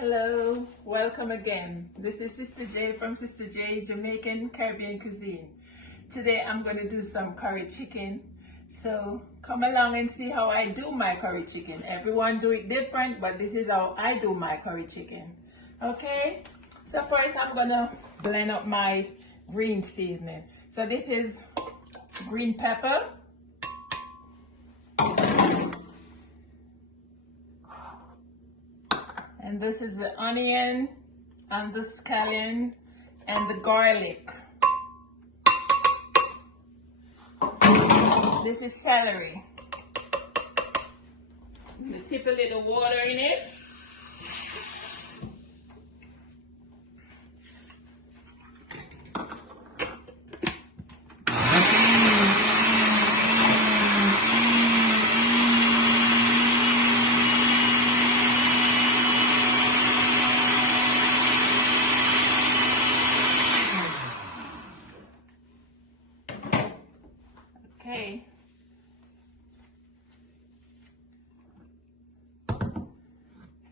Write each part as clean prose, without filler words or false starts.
Hello, welcome again. This is Sister J from Sister J Jamaican Caribbean Cuisine. Today I'm going to do some curry chicken. So come along and see how I do my curry chicken. Everyone do it different, but this is how I do my curry chicken. Okay, so first I'm going to blend up my green seasoning. So this is green pepper. And this is the onion and the scallion and the garlic. This is celery. I'm going to tip a little water in it. Okay.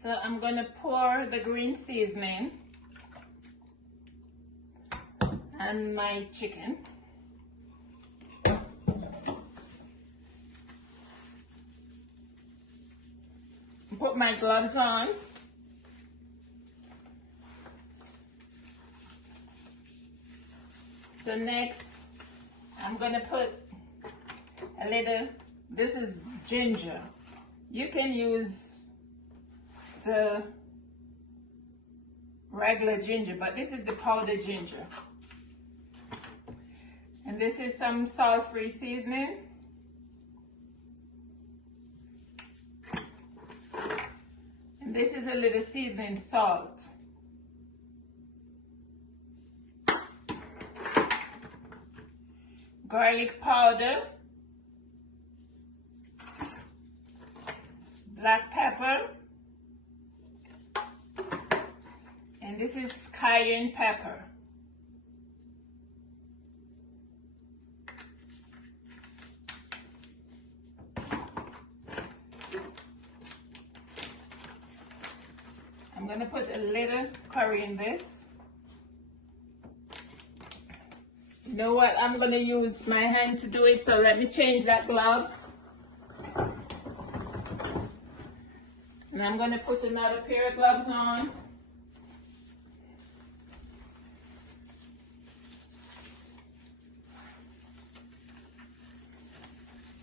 So I'm going to pour the green seasoning and my chicken. Put my gloves on. So next I'm going to put a little, this is ginger. You can use the regular ginger, but this is the powdered ginger. And this is some salt-free seasoning. And this is a little seasoning salt. Garlic powder. Black pepper, and this is cayenne pepper. I'm going to put a little curry in this. You know what? I'm going to use my hand to do it, so let me change that gloves. And I'm going to put another pair of gloves on.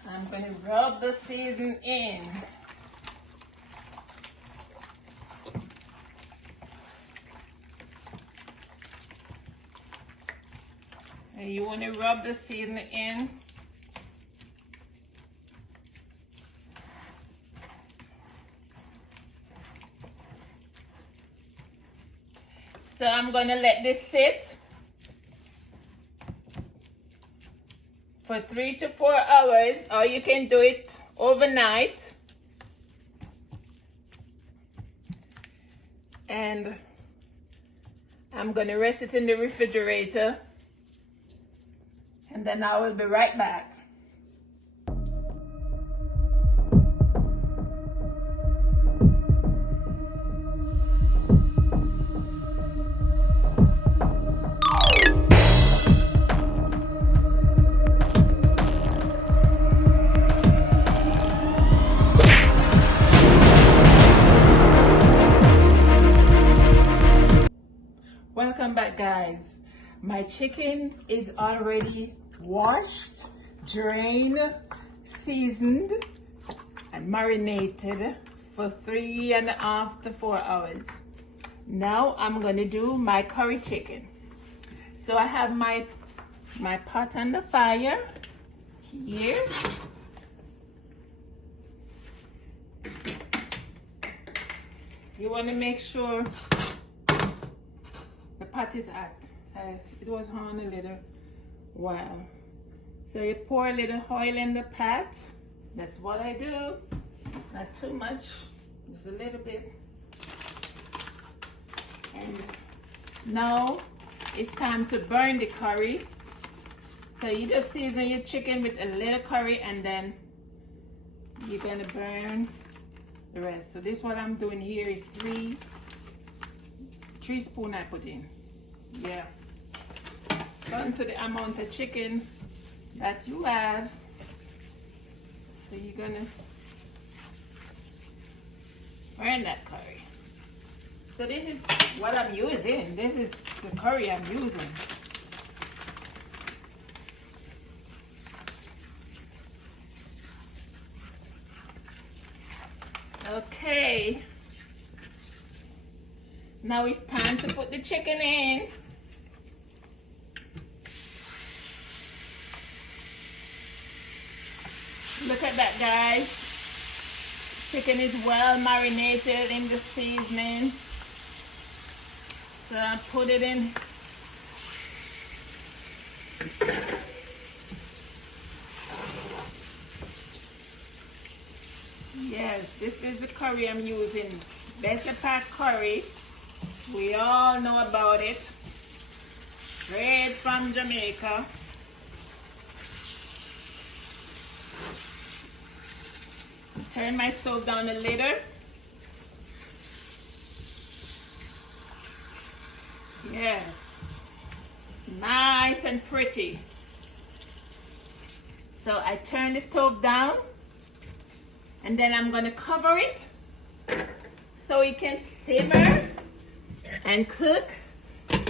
I'm going to rub the seasoning in. And you want to rub the seasoning in. So I'm going to let this sit for 3 to 4 hours, or you can do it overnight. And I'm going to rest it in the refrigerator, and then I will be right back. Welcome back, guys. My chicken is already washed, drained, seasoned, and marinated for 3.5 to 4 hours. Now I'm going to do my curry chicken. So I have my pot on the fire here. You want to make sure the pot is hot. It was on a little while. So you pour a little oil in the pot. That's what I do. Not too much, just a little bit. And now it's time to burn the curry. So you just season your chicken with a little curry, and then you're gonna burn the rest. So this what I'm doing here is 3 3 spoons I put in. Yeah. Down to the amount of chicken that you have. So you're gonna burn that curry. So this is what I'm using. This is the curry I'm using. Okay. Now it's time to put the chicken in. Look at that, guys. Chicken is well marinated in the seasoning. So I put it in. Yes, this is the curry I'm using. Better Pack curry. We all know about it. Straight from Jamaica. Turn my stove down a little. Yes. Nice and pretty. So I turn the stove down and then I'm going to cover it so it can simmer and cook,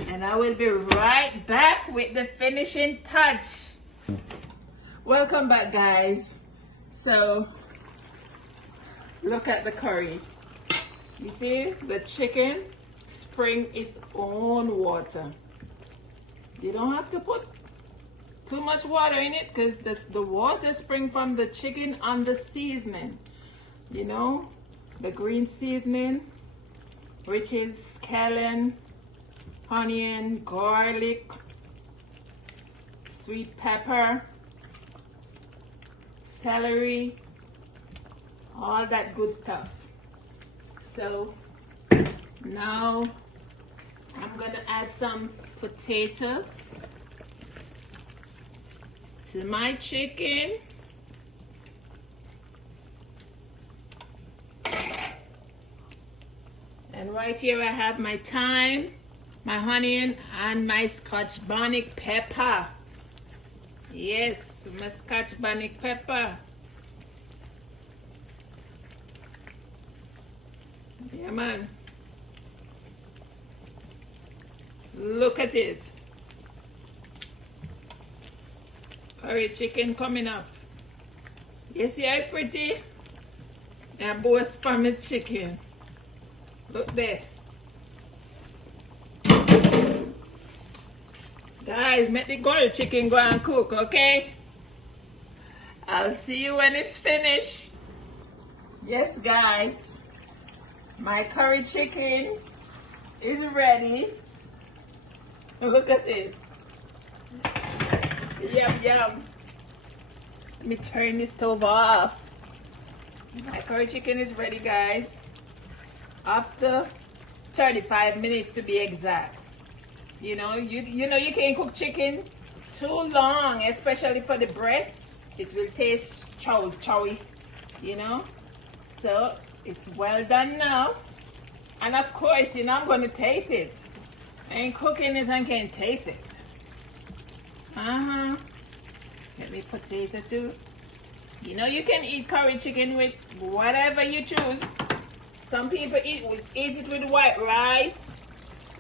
and I will be right back with the finishing touch. Welcome back, guys. So look at the curry. You see the chicken spring its own water. You don't have to put too much water in it because the water spring from the chicken on the seasoning. You know, the green seasoning, which is scallion, onion, garlic, sweet pepper, celery, all that good stuff. So now I'm gonna add some potato to my chicken. And right here I have my thyme, my onion, and my Scotch bonnet pepper. Yes, my Scotch bonnet pepper. Yeah, man. Look at it. Curry chicken coming up. You see how pretty? And both spammy chicken. Look there. Guys, make the curry chicken go and cook, okay? I'll see you when it's finished. Yes, guys. My curry chicken is ready. Look at it. Yum, yum. Let me turn the stove off. My curry chicken is ready, guys. After 35 minutes to be exact. You know you can't cook chicken too long, especially for the breast. It will taste chowy, you know. So it's well done now. And of course, I'm gonna taste it. I ain't cooking it and can't taste it. Let me potato too. You can eat curry chicken with whatever you choose. Some people eat it with white rice.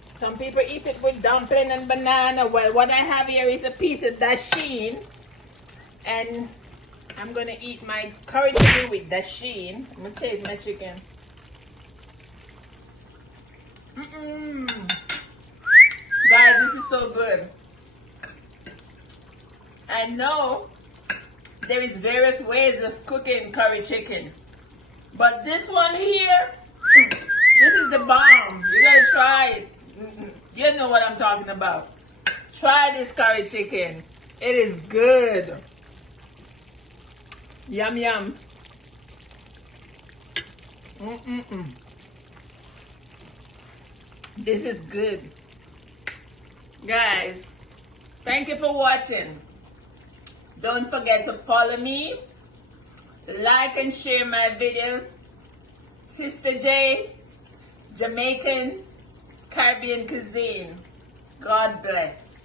Some people eat it with dumpling and banana. Well, what I have here is a piece of dasheen. And I'm going to eat my curry chicken with dasheen. I'm going to taste my chicken. Guys, this is so good. I know there is various ways of cooking curry chicken. But this one here, this is the bomb. You gotta try it. You know what I'm talking about. Try this curry chicken. It is good. Yum, yum. This is good. Guys, thank you for watching. Don't forget to follow me. Like and share my videos. Sister J, Jamaican, Caribbean Cuisine. God bless.